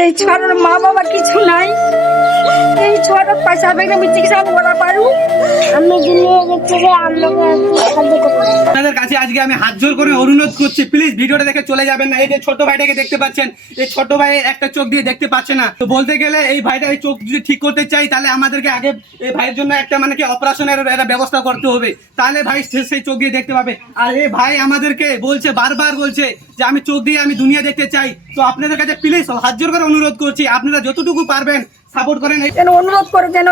এই ছোটর মা বাবা কিছু নাই, এই ছোট পয়সা বেগে আমি চিকিৎসা করা পারু। আমি দুনিয়া দেখতে যে আমাকে সাহায্য করুন। আপনাদের কাছে আজকে আমি হাত জোর করে অনুরোধ করছি, প্লিজ ভিডিওটা দেখে চলে যাবেন না। এই যে ছোট ভাইটাকে দেখতে পাচ্ছেন, এই ছোট ভাই একটা চোখ দিয়ে দেখতে পাচ্ছে না। তো বলতে গেলে এই ভাইটা এই চোখ যদি ঠিক করতে চাই, তাহলে আমাদেরকে আগে এই ভাইয়ের জন্য একটা মানে কি অপারেশনের একটা ব্যবস্থা করতে হবে, তাহলে ভাই সেই চোখ দিয়ে দেখতে পাবে। আর এই ভাই আমাদেরকে বলছে, বারবার বলছে যে আমি চোখ দিয়ে আমি দুনিয়া দেখতে চাই। তো আপনাদের কাছে প্লিজ হাত জোর করে অনুরোধ করছি, আপনারা যতটুকু পারবেন সাপোর্ট করেন। যেন অনুরোধ করে যেন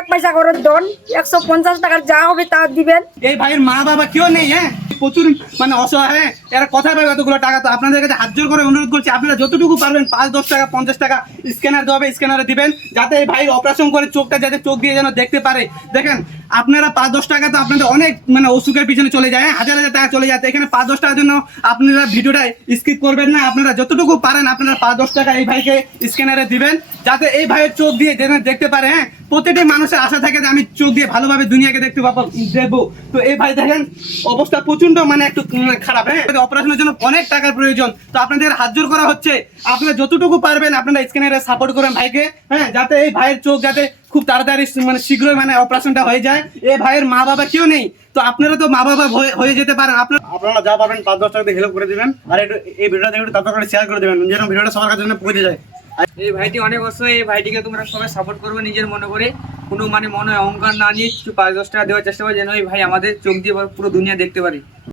এক পয়সা করে দন 150 টাকার যা হবে তা দিবেন। এই ভাইয়ের মা বাবা কেউ নেই, হ্যাঁ প্রচুর মানে অসহায়, হ্যাঁ এরা কোথায় পাবে এতগুলো টাকা। তো আপনাদের কাছে হাত জোর করে অনুরোধ করছি, আপনারা যতটুকু পারবেন 5-10 টাকা 50 টাকা স্ক্যানার দেওয়া হবে, স্ক্যানারে দিবেন, যাতে এই ভাইয়ের অপারেশন করে চোখটা যাতে চোখ দিয়ে যেন দেখতে পারে। দেখেন আপনারা 5-10 টাকা তো আপনাদের অনেক মানে অসুখের পিছনে চলে যায়, হাজার হাজার টাকা চলে যায়। এখানে 5-10 টাকার জন্য আপনারা ভিডিওটা স্কিপ করবেন না। আপনারা যতটুকু পারেন আপনারা 5-10 টাকা এই ভাইকে স্ক্যানারে দিবেন, যাতে এই ভাইয়ের চোখ দিয়ে যেন দেখতে পারে। হ্যাঁ প্রত্যেকটি মানুষের আশা থাকে যে আমি চোখ দিয়ে ভালোভাবে দুনিয়াকে দেখতে পাবো, দেবো। তো এই ভাই দেখেন অবস্থা প্রচন্ড মানে একটু খারাপ, হ্যাঁ অপারেশনের জন্য অনেক টাকার প্রয়োজন। তো আপনাদের হাত জোর করা হচ্ছে, আপনারা যতটুকু পারবেন আপনারা স্ক্যানারে সাপোর্ট করেন ভাইকে, হ্যাঁ যাতে এই ভাইয়ের চোখ যাতে খুব তাড়াতাড়ি মানে শীঘ্রই মানে অপারেশনটা হয়ে যায়। এই ভাইয়ের মা বাবা কেউ নেই, তো আপনারা তো মা বাবা হয়ে যেতে পারেন। আপনারা যা পারবেন 5-10 টাকা দিয়ে হেল্প করে দিবেন, আর একটু এই ভিডিওটা একটু তাড়াতাড়ি শেয়ার করে দেবেন, যেন ভিডিওটা সবার কাছে পৌঁছে যায়। এই ভাইটি অনেক অসহায়, এই ভাইটিকে তোমরা সবাই সাপোর্ট করবে নিজের মনে করে, কোনো মানে মনে অহংকার না নিয়ে কিছু 5-10 টাকা দেওয়ার চেষ্টা করবে, যেন এই ভাই আমাদের চোখ দিয়ে পুরো দুনিয়া দেখতে পারে।